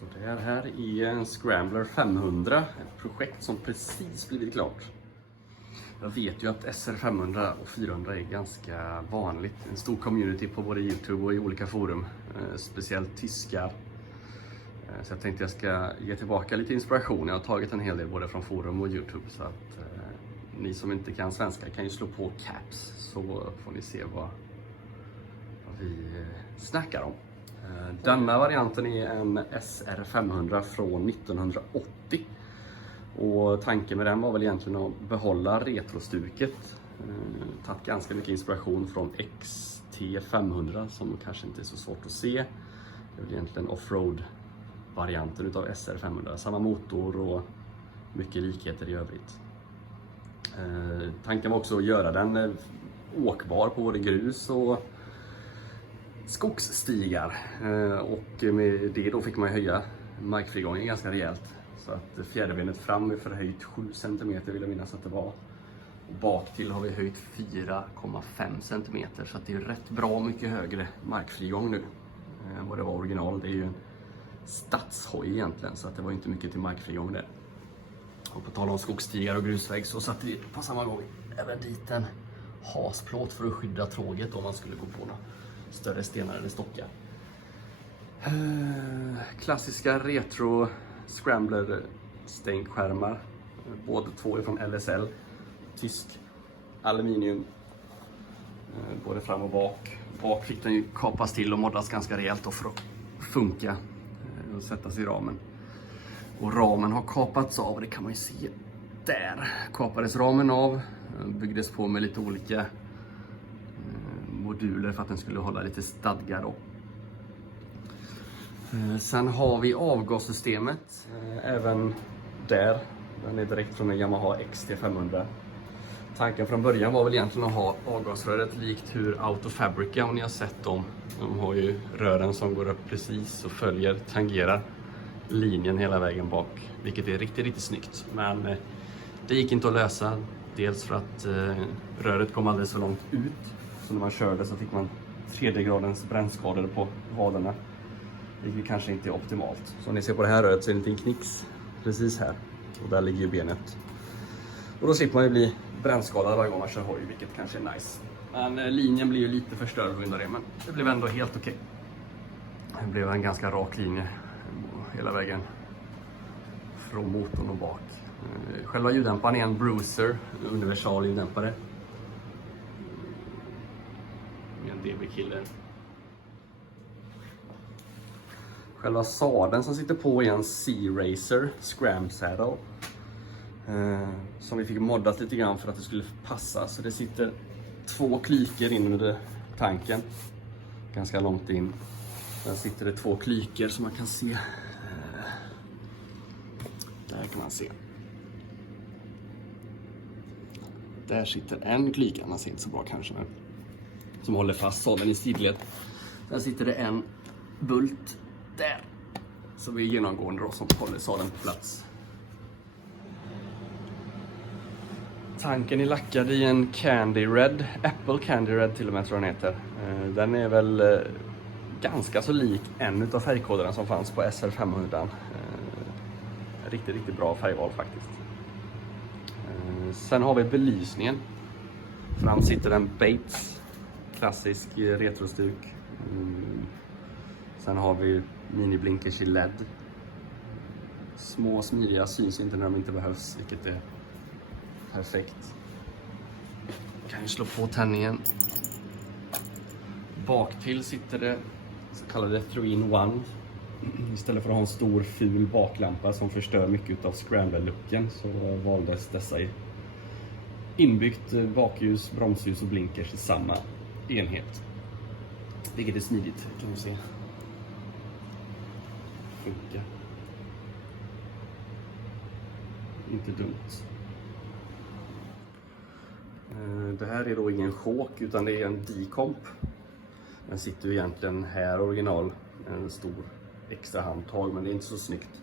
Så det här är en Scrambler 500, ett projekt som precis blivit klart. Jag vet ju att SR500 och 400 är ganska vanligt. En stor community på både YouTube och i olika forum, speciellt tyskar. Så jag tänkte jag ska ge tillbaka lite inspiration. Jag har tagit en hel del både från forum och YouTube, så att ni som inte kan svenska kan ju slå på caps, så får ni se vad vi snackar om. Denna varianten är en SR500 från 1980. Och tanken med den var väl egentligen att behålla retrostuket. Tagit ganska mycket inspiration från XT500 som kanske inte är så svårt att se. Det är väl egentligen offroad-varianten utav SR500. Samma motor och mycket likheter i övrigt. Tanken var också att göra den åkbar på både grus och skogsstigar. Och med det då fick man höja markfrigången ganska rejält. Så att fjäderbenet fram är förhöjt 7 cm vill jag minnas att det var. Och bak till har vi höjt 4,5 cm, så att det är rätt bra mycket högre markfrigång nu än vad det var original. Det är ju en stadshoj egentligen, så att det var inte mycket till markfrigång där. Och på tal om skogsstigar och grusväg så satte vi på samma gång även dit en hasplåt för att skydda tråget om man skulle gå på några större stenar eller stockar. Klassiska retro Scrambler stänkskärmar, båda två är från LSL, tysk aluminium, både fram och bak. Bak fick den ju kapas till och moddas ganska rejält för att funka och sättas i ramen. Och ramen har kapats av, det kan man ju se där. Kapades ramen av, byggdes på med lite olika moduler för att den skulle hålla lite stadga då. Sen har vi avgassystemet, även där. Den är direkt från en Yamaha XT500. Tanken från början var väl egentligen att ha avgasröret likt hur Autofabrica, om ni har sett dem. De har ju rören som går upp precis och tangerar linjen hela vägen bak. Vilket är riktigt snyggt. Men det gick inte att lösa. Dels för att röret kom alldeles för långt ut. Så när man körde så fick man 3:e gradens brännskador på vaderna. Vilket kanske inte är optimalt. Så om ni ser på det här röret så är det en liten knix precis här. Och där ligger ju benet. Och då slipper man ju bli brännskadad varje gång man kör hoj, vilket kanske är nice. Men linjen blir ju lite förstörd på grund av det, men det blev ändå helt okej. Det blev en ganska rak linje hela vägen från motorn och bak. Själva ljuddämparen är en Bruiser, universal ljuddämpare. Med en DB-killer. Själva sadeln som sitter på är en C-Racer Scram Saddle. Som vi fick moddat lite grann för att det skulle passa. Så det sitter 2 klyker in under tanken. Ganska långt in. Där sitter det 2 klyker som man kan se. Där kan man se. Där sitter en klyka, man ser inte så bra kanske, men som håller fast sadeln i sidled. Där sitter det en bult där. Så vi är genomgående då, som håller sadeln på plats. Tanken är lackad i en Candy Red, Apple Candy Red till och med tror jag den heter. Den är väl ganska så lik en utav färgkoderna som fanns på SR500. Riktigt bra färgval faktiskt. Sen har vi belysningen. Fram sitter en Bates, klassisk retrostuk. Sen har vi mini-blinkers i LED. Små smidiga, syns inte när de inte behövs, vilket är perfekt. Kan ju slå på tändningen. Bak till sitter det så kallade 3-in-1. Istället för att ha en stor ful baklampa som förstör mycket av Scrambler-looken så valdes dessa i inbyggt bakljus, bromsljus och blinkers i samma enhet. Vilket är smidigt, kan vi se. Funkar. Inte dumt. Det här är då ingen chock utan det är en D-comp. Den sitter ju egentligen här original, en stor extra handtag, men det är inte så snyggt.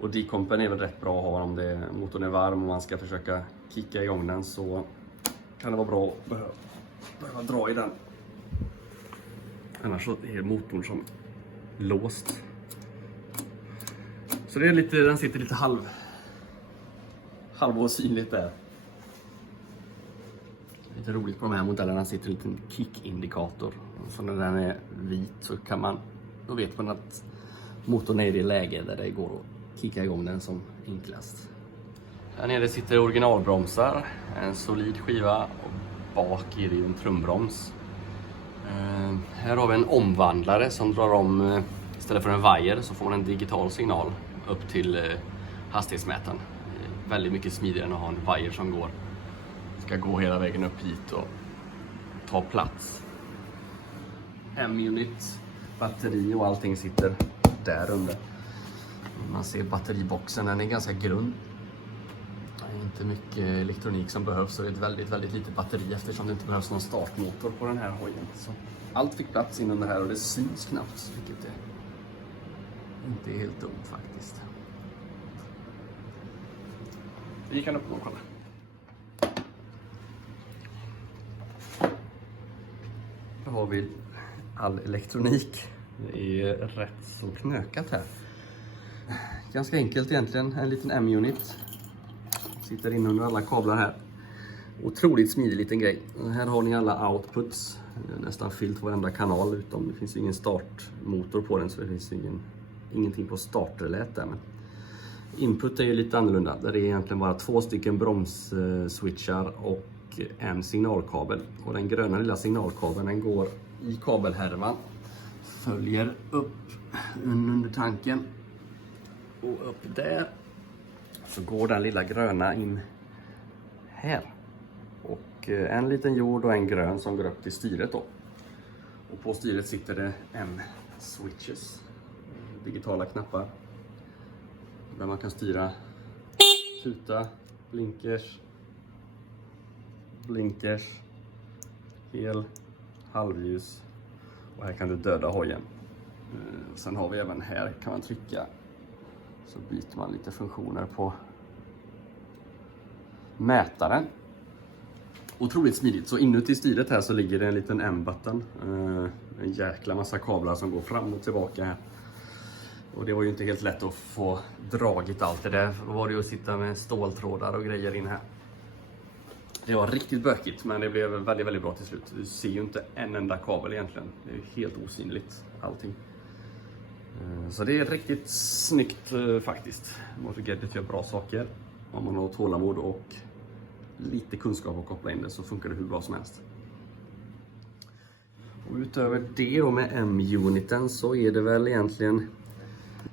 Och D-compen är väl rätt bra att ha om motorn är varm och man ska försöka kicka igång den, så kan det vara bra att behöva dra i den. Annars så är motorn som låst. Så det är lite, den sitter lite halvosynligt där. Lite roligt på de här modellerna sitter en liten kick-indikator. Så när den är vit så kan man, då vet man att motorn är i det läge där det går att kicka igång den som enklast. Här nere sitter originalbromsar, en solid skiva och bak är det en trumbroms. Här har vi en omvandlare som drar om, istället för en vajer så får man en digital signal upp till hastighetsmätaren. Väldigt mycket smidigare än att ha en vajer som ska gå hela vägen upp hit och ta plats. M-unit, batteri och allting sitter där under. Man ser batteriboxen, den är ganska grund. Det är inte mycket elektronik som behövs och det är ett väldigt litet batteri eftersom det inte behövs någon startmotor på den här hojen. Så allt fick plats in under här och det syns knappt, vilket är inte helt dumt faktiskt. Vi kan upp och kolla. Då har vi all elektronik. Det är rätt så knökat här. Ganska enkelt egentligen, en liten M-unit. Sitter in under alla kablar här. Otroligt smidig liten grej. Här har ni alla outputs. Nästan fyllt varenda kanal utom det finns ingen startmotor på den så det finns ingenting på startrelät där. Men input är ju lite annorlunda. Där det är egentligen bara 2 stycken bromsswitchar och en signalkabel. Och den gröna lilla signalkabeln den går i kabelhärvan. Följer upp under tanken. Och upp där. Så går den lilla gröna in här. Och en liten jord och en grön som går upp till styret då. Och på styret sitter det M-switches. Digitala knappar. Där man kan styra tuta, blinkers, hel, halvljus och här kan du döda hojen. Sen har vi även här kan man trycka så byter man lite funktioner på mätaren. Otroligt smidigt. Så inuti styret här så ligger det en liten M-button. En jäkla massa kablar som går fram och tillbaka här. Och det var ju inte helt lätt att få dragit allt det där. Då var det ju att sitta med ståltrådar och grejer in här. Det var riktigt bökigt men det blev väldigt bra till slut. Du ser ju inte en enda kabel egentligen. Det är ju helt osynligt allting. Så det är riktigt snyggt faktiskt. Motorgadget gör bra saker. Om man har tålamod och lite kunskap att koppla in det så funkar det hur bra som helst. Och utöver det då med M-uniten så är det väl egentligen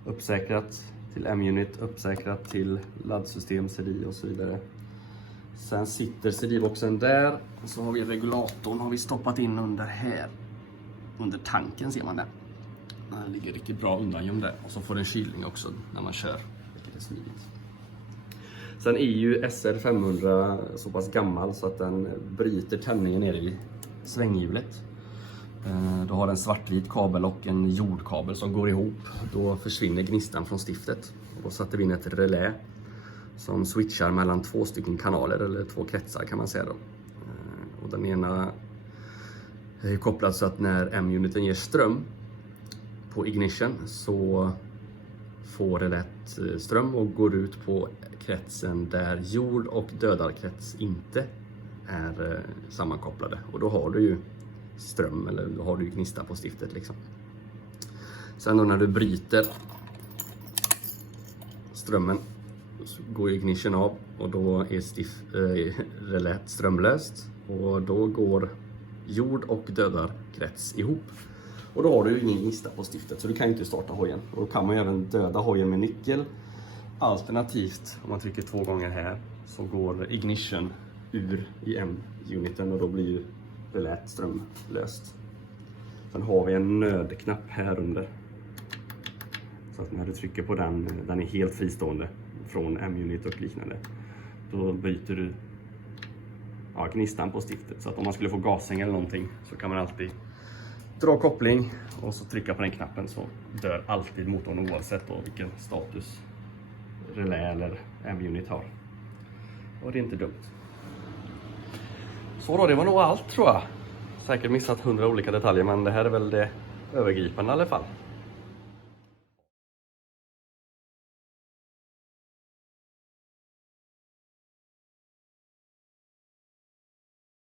uppsäkrat till M-unit, uppsäkrat till laddsystem, CDI och så vidare. Sen sitter CDI-boxen där och så har vi regulatorn har vi stoppat in under här. Under tanken ser man det. Den ligger riktigt bra undangömd där. Och så får den kylning också när man kör, vilket är smidigt. Sen är ju SR500 så pass gammal så att den bryter tändningen ner i svänghjulet. Du har en svartvit kabel och en jordkabel som går ihop. Då försvinner gnistan från stiftet. Och då satte vi in ett relä som switchar mellan 2 stycken kanaler eller 2 kretsar kan man säga då. Och den ena är kopplad så att när M-uniten ger ström på ignition så får relät ström och går ut på kretsen där jord och dödarkrets inte är sammankopplade. Och då har du ju ström eller då har du gnista på stiftet liksom. Sen då när du bryter strömmen så går ignition av och då är relät strömlöst och då går jord och dödarkrets ihop. Och då har du ingen gnista på stiftet så du kan inte starta hojen. Och då kan man även döda hojen med nyckel. Alternativt om man trycker 2 gånger här så går ignition ur i M-uniten och då blir relät strömlöst. Sen har vi en nödknapp här under. Så att när du trycker på den är helt fristående från M-unit och liknande. Då byter du gnistan på stiftet. Så att om man skulle få gasing eller någonting så kan man alltid dra koppling och så trycka på den knappen så dör alltid motorn oavsett då vilken status relä eller M-unit har. Och det är inte dumt. Så då, det var nog allt tror jag. Säkert missat 100 olika detaljer men det här är väl det övergripande i alla fall.